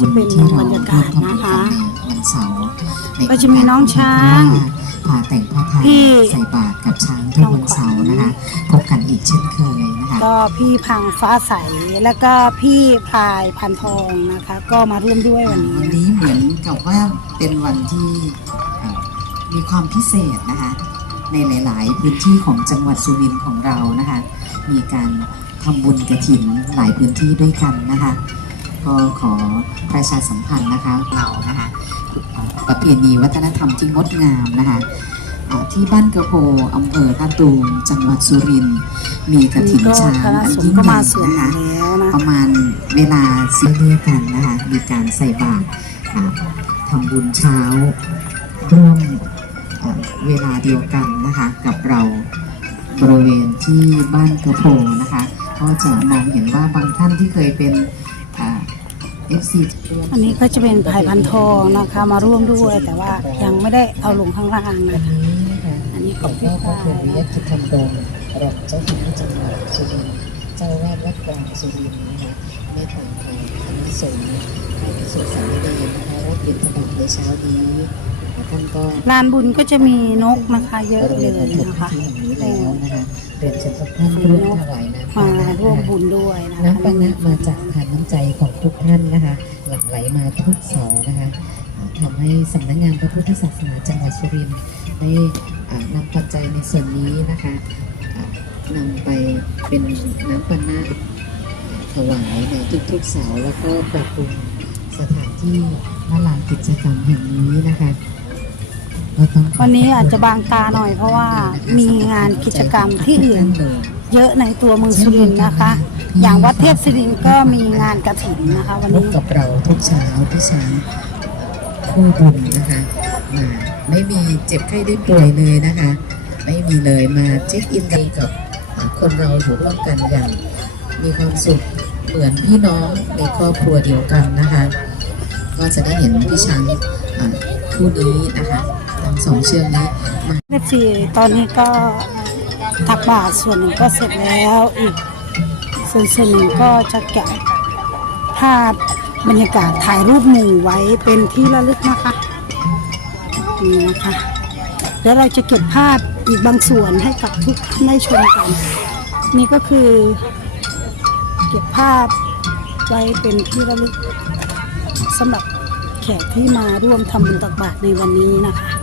จะเป็นบรรยากาศนะคะวันเสาร์ก็จะมีน้องช้างพาแต่งผ้าไทยพี่ใส่บาตรกับช้างทุกวันเสาร์นะคะพบกันอีกเช่นเคยนะคะก็พี่พังฟ้าใสแล้วก็พี่พลายพันทองนะคะ ก็มาร่วมด้วยวันนี้วันนี้เหมือนกับว่าเป็นวันที่เอ่อมีความพิเศษนะคะ ในหลาย ๆ พื้นที่ของจังหวัดสุรินทร์ของเรานะคะ มีการทำบุญกระถินหลายพื้นที่ด้วยกันนะคะ ก็ขอประชาสัมพันธ์นะคะเรานะคะเอ่อประเพณีวัฒนธรรมที่งดงามนะคะเอ่อที่บ้านกระโพอำเภอท่าตูมจังหวัดสุรินทร์มีกระถินก็ช้างคณะอันสงยิ่ฆ์งก็ใหญ่มาสวดนะคะแล้วนะประมาณเวลาสิเรียกกันนะคะมีการใส่บาตรอ่าทำบุญเช้าร่วมอ่าเวลาเดียวกันนะคะกับเราบริเวณที่บ้านกระโพนะคะ ก็จะมองเห็นว่าบางท่านที่เคยเป็น เอฟซีอันนี้ก็จะเป็นพลายพันทองนะคะ มาร่วมด้วยแต่ว่ายังไม่ได้เอาลงข้างล่างวันนะคะนี้นะคะ อันนี้หขลอวงงพี่พ่อพพระลาครูยริยกิจธรรมดงรองเจ้าคณะจังหวัดสุรินทร์เจ้าวาดวัดกลางสุรินทร์นะคะเมตตาพาคณะสงฆ์พระภิกษุสามเณรนะคะรับบิณฑบาตในเช้านี้ท่านก็ลานบุญก็จะมีนกนะคะ เยอะบริเลเวณยบรรทุกนะคะ ที่แห่งนี้แล้วนะคะเรียนเชิญทุกท่านร่วมถวายน้ำปามานะร่วมนบุญด้วยนะคะน้ำปานะมาจากทานน้ำใจของทุกท่านนะคะ หลั่งไหลมาทุกเสาร์นะคะทำให้สำนักงานพระพุทธศาสนาจังหวัดสุรินทร์ได้นำปัจจัยในส่วนนี้นะคะนำไปเป็นน้ำปานะถวายในทุกๆเสาร์แล้วก็ปรับปรุงสถานที่และลานกิจกรรมแห่งนี้นะคะ วันนี้อาจจะบางตาหน่อยเพราะว่ามีงานกิจกรรมที่อื่นเยอะในตัวเมืองสุรินทร์นะคะ อย่างวัดเทพศิรินทร์ก็มีงานกระถิ่นนะคะ วันนี้กับเราทุกเช้าที่เช้าคู่บุญนะคะมาไม่มีเจ็บไข้ได้ป่วยเลยนะคะ ไม่มีเลยมาเช็คอินกันกับคนเราอยู่ร่วมกันอย่างมีความสุขเหมือนพี่น้องในครอบครัวเดียวกันนะคะ ก็จะได้เห็นพี่ช้างคู่นี้นะคะ สองเชือกนี้มาเอฟซีตอนนี้ก็ตักบาตรส่วนหนึ่งก็เสร็จแล้วอีก ส่วนส่วนหนึ่งก็จะแกะภาพบรรยากาศถ่ายรูปหมู่ไว้เป็นที่ระลึกนะคะนี่นะคะแล้วเราจะเก็บภาพอีกบางส่วนให้กับทุกท่านได้ชมกัน นี่ก็คือ เก็บภาพไว้เป็นที่ระลึกสำหรับแขกที่มาร่วมทำบุญตักบาตรในวันนี้นะคะ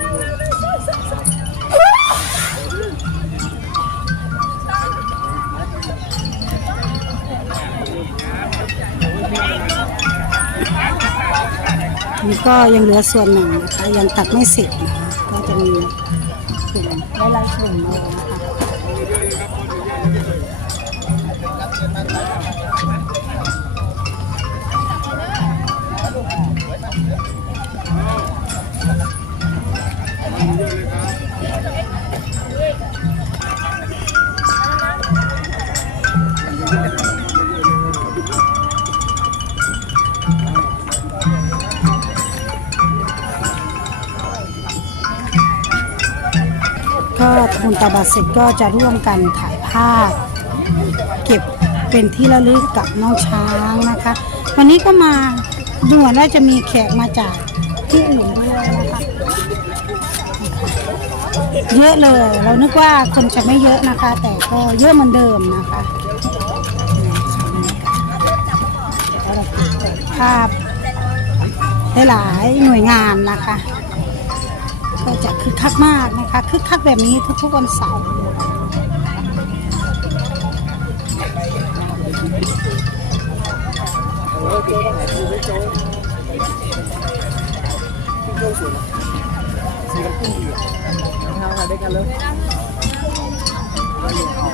นี่ก็ยังเหลือส่วนหนึ่งนะคะ ยังตัดไม่เสร็จนะคะก็จะมีกลุ่มหลายๆกลุ่มเลย ก็ทำบุญตาบาเสร็จก็จะร่วมกันถ่ายภาพ เก็บเป็นที่ระลึกกับน้องช้างนะคะ วันนี้ก็มาดูเหมือนว่าจะมีแขกมาจากที่อื่นด้วยนะคะเยอะเลย เรานึกว่าคนจะไม่เยอะนะคะ แต่ก็เยอะเหมือนเดิมนะคะภาพหลายๆหน่วยงานนะคะ ก็จะคึกคักมากนะคะคึกคักแบบนี้ทุกๆวันเสาร์อันนี้ก็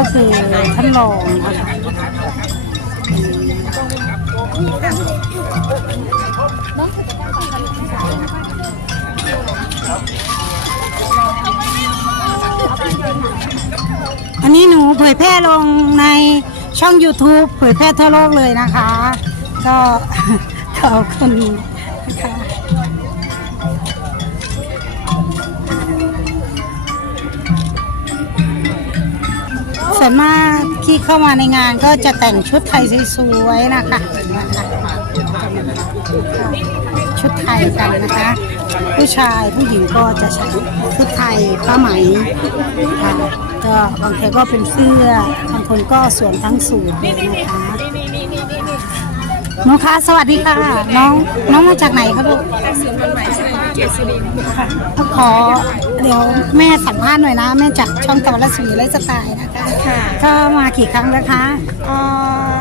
็คือท่านรองนะคะอันนี้หนูเผยแพร่ลงในช่อง YouTube เผยแพร่ทั่วโลกเลยนะคะ ก็ขอบคุณ ส่วนมากที่เข้ามาในงานก็จะแต่งชุดไทยสวยๆนะคะนะคะ ชุดไทยกันนะคะ ผู้ชายผู้หญิงก็จะใช้ชุดไทยผ้าไหมค่ะก็บางทีก็เป็นเสื้อบางคนก็สวมทั้งสูทเลยนะคะน้องคะสวัสดีค่ะ น้องน้องมาจากไหนคะลูกจากศูนย์กฎหมายเฉลิม เกียรติสุรินทร์ค่ะขอเดี๋ยวแม่สัมภาษณ์หน่อยนะ แม่จากช่องตะวันรัศมีไลฟ์สไตล์นะคะค่ะ ก็มากี่ครั้งแล้วคะเอ่อ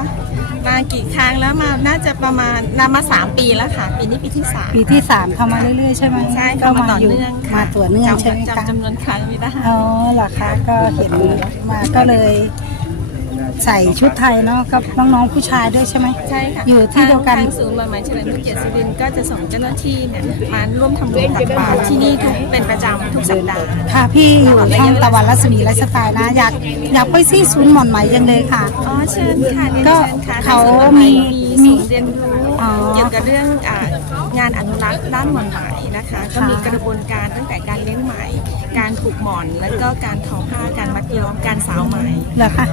มากี่ครั้งแล้วมาน่าจะประมาณนามาสามปีแล้วค่ะ ปีนี้ปีที่สามปีที่สามเข้ามาเรื่อยๆใช่ไหมใช่ก็ค่ะมาต่ออยู่เนื่องค่ะมาตัวเนื่องใช่ไหมจำคะจำจำนวนครั้งไม่ได้อ๋อเหรอคะก็เห็นมาก็เลย ใส่ชุดไทยเนาะกับน้องๆผู้ชายด้วยใช่ไหมใช่ค่ะอยู่ที่เดียวกันทางศูนย์กฎหมายเฉลิมพระเกียรติสุรินทร์ก็จะส่งเจ้าหน้าที่เนี่ยมาร่วมทำบุญตักบาตรที่นี่ทุกเป็นประจำทุกสัปดาห์ค่ะพี่อยู่ช่องตะวันรัศมีไลฟ์สไตล์นะอยากอยากไปที่ศูนย์หม่อนไหมจังเลยค่ะอ๋อเชิญค่ะเรียนก็เชิญค่ะเขาทงศูนย์กฎหมีมีมีศูนย์เรียนรู้อ๋อเกี่ยวกับเรื่องอ่างานอนุรักษ์ด้านหม่อนไหมนะคะ ก็ค่ะมีกระบวนการตั้งแต่การเลี้ยงไหม การผูกหมอน แล้วก็การทอผ้าการมัดย้อมการสาวไหมเหรอคะ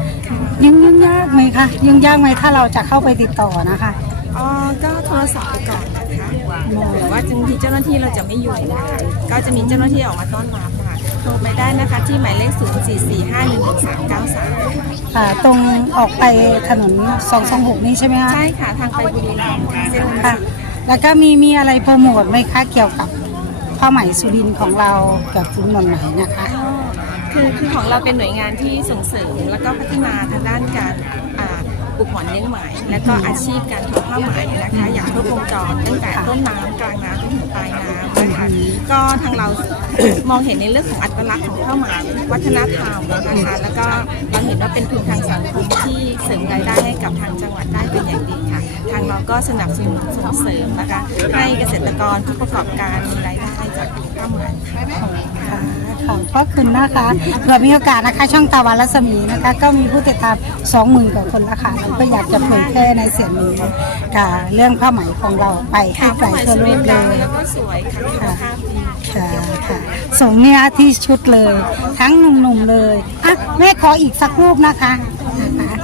ยุ่งยุ่งยากไหมคะยุ่งยากไหมถ้าเราจะเข้าไปติดต่อนะคะอ๋อก็โทรศัพท์ไปก่อนนะคะหรือว่าบางทีเจ้าหน้าที่เราจะไม่อยู่นะคะก็จะมีเจ้าหน้าที่ออกมาต้อนรับค่ะโทรไปได้นะคะที่หมายเลข 0 4 4 5 1 1 3 9 3อ่าตรงออกไปถนน 226 นี่ใช่ไหมคะใช่ค่ะทางไปบุรีรัมย์ค่ะเส้นนั้นค่ะแล้วก็มีมีอะไรโปรโมทไหมคะเกี่ยวกับ ผ้าไหมสุรินทร์ของเรากับคุณหม่อนไหมนะคะ คือคือของเราเป็นหน่วยงานที่ส่งเสริมแล้วก็พัฒนาทางด้านการอ่าปลูกหมอนเลี้ยงไหมและก็อาชีพการทอผ้าไหมนะคะ อย่างครบวงจรตั้งแต่ต้นน้ำกลางน้ำจนถึงปลายน้ำนะคะก็ทางเรา มองเห็นในเรื่องของอัตลักษณ์ของผ้าไหมวัฒนธรรมนะคะแล้วก็เราเห็นว่าเป็นทุนทางสังคมที่เสริมรายได้ให้กับทางจังหวัดได้เป็นอย่างดีค่ะ ทางเราก็สนับสนุนส่งเสริมนะคะให้เกษตรกรผู้ประกอบการมีรายได้จากผ้าไหมค่ะค่ะขอบพระคุณนะคะเผื่อมีโอกาสนะคะ ช่องตะวันรัศมีนะคะ ก็มีผู้ติดตามสองหมื่นกว่าคนแล้วค่ะเราก็อยากจะเผยแพร่ในเสียงนี้กับเรื่องผ้าไหมของเราไปให้ค่ะไกลผ้าไหมทั่วสุโลรินกทร์เลดังยแล้วก็สวยค่ะ ค่ะค่ะส่งเนี่ยที่ชุดเลย ทั้งหนุ่มๆเลยอะแม่ขออีกสักรูปนะคะนะคะ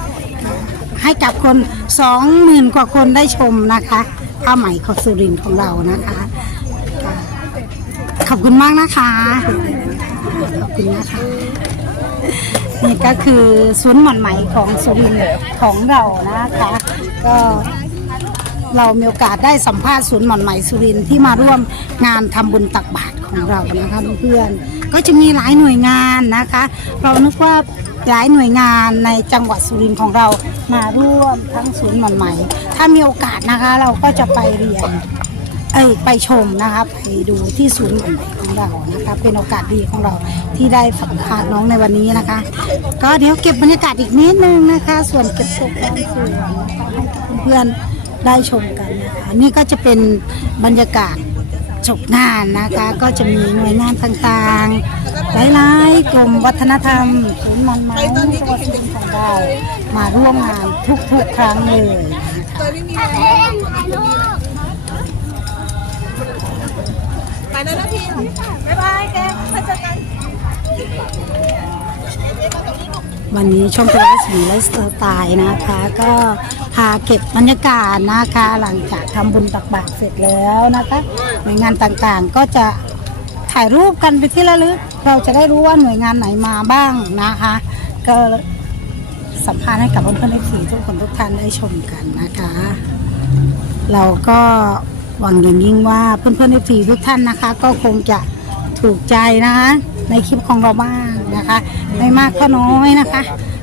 ให้กับคนสองหมื่นกว่าคนได้ชมนะคะผ้าไหมของสุรินทร์ของเรานะคะค่ะขอบคุณมากนะคะขอบคุณนะคะนี่ก็คือศูนย์หม่อนไหมของสุรินทร์ของเรานะคะ ก็เรามีโอกาสได้สัมภาษณ์ศูนย์หม่อนไหมสุรินทร์ที่มาร่วมงานทำบุญตักบาตร ของเรานะคะเพื่อนๆก็จะมีหลายหน่วยงานนะคะ เรานึกว่าหลายหน่วยงานในจังหวัดสุรินทร์ของเรามาร่วมทั้งศูนย์หม่อนไหมถ้ามีโอกาสนะคะเราก็จะไปเรียนเอ้ยไปชมนะคะไปดูที่ศูนย์ใหม่ของเรานะคะเป็นโอกาสดีของเราที่ได้สัมภาน้องในวันนี้นะคะ ก็เดี๋ยวเก็บบรรยากาศอีกนิดนึงนะคะ ส่วนเก็บตกบางส่วนนะคะให้เพื่อนๆได้ชมกันนะคะนี่ก็จะเป็นบรรยากาศ จบงานนะคะ ก็จะมีหน่วยงานต่างๆ หลายๆกรมวัฒนธรรมศูนย์มันไม้จัวัดสุรินทร์ของเรามาร่วมงานทุกๆครั้งเลยไปแล้วนะพี่บ๊ายบายแกมาเจอกันวันนี้ชมเป็นรัศมีไลฟ์สไตล์นะคะ ก็พาเก็บบรรยากาศนะคะ หลังจากทำบุญตักบาตรเสร็จแล้วนะคะ หน่วยงานต่างๆ ก็จะถ่ายรูปกันไปที่ระลึก เราจะได้รู้ว่าหน่วยงานไหนมาบ้างนะคะ ก็สัมภาษณ์ให้กับเพื่อนๆในสีทุกคนทุกท่านได้ชมกันนะคะ เราก็หวังอย่างยิ่งว่าเพื่อนๆในสีทุกท่านนะคะ ก็คงจะถูกใจนะคะในคลิปของเราบ้างนะคะ ไม่มากก็น้อยนะคะ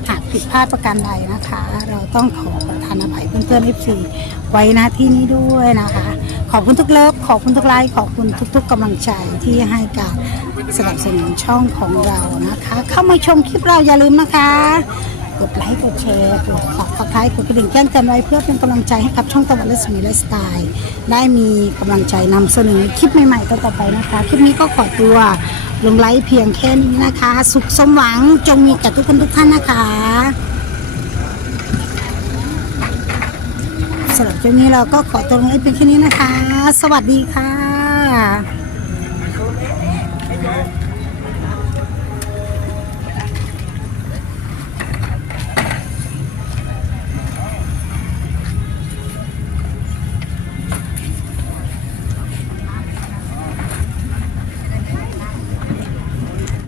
หากผิดพลาดประการใดนะคะ เราต้องขอประทานอภัยเพื่อนๆในสีไว้นะที่นี้ด้วยนะคะ ขอบคุณทุกเลิฟขอบคุณทุกไลค์ขอบคุณทุก ๆกำลังใจที่ให้การสนับสนุนช่องของเรานะคะ เข้ามาชมคลิปเราอย่าลืมนะคะ กดไลค์กดแชร์กดซับสไครต์กดกระดิ่งแจ้งเตือนไว้เพื่อเป็นกำลังใจให้กับช่องตะวันและสมีไลฟ์สไตล์ ได้มีกำลังใจนำเสนอคลิปใหม่ๆต่อไปนะคะ คลิปนี้ก็ขอตัวลงไลค์เพียงแค่นี้นะคะ สุขสมหวังจงมีกับทุกคนทุกท่านนะคะ สำหรับช่วงนี้เราก็ขอตัวลงไว้เป็นแค่นี้นะคะ สวัสดีค่ะ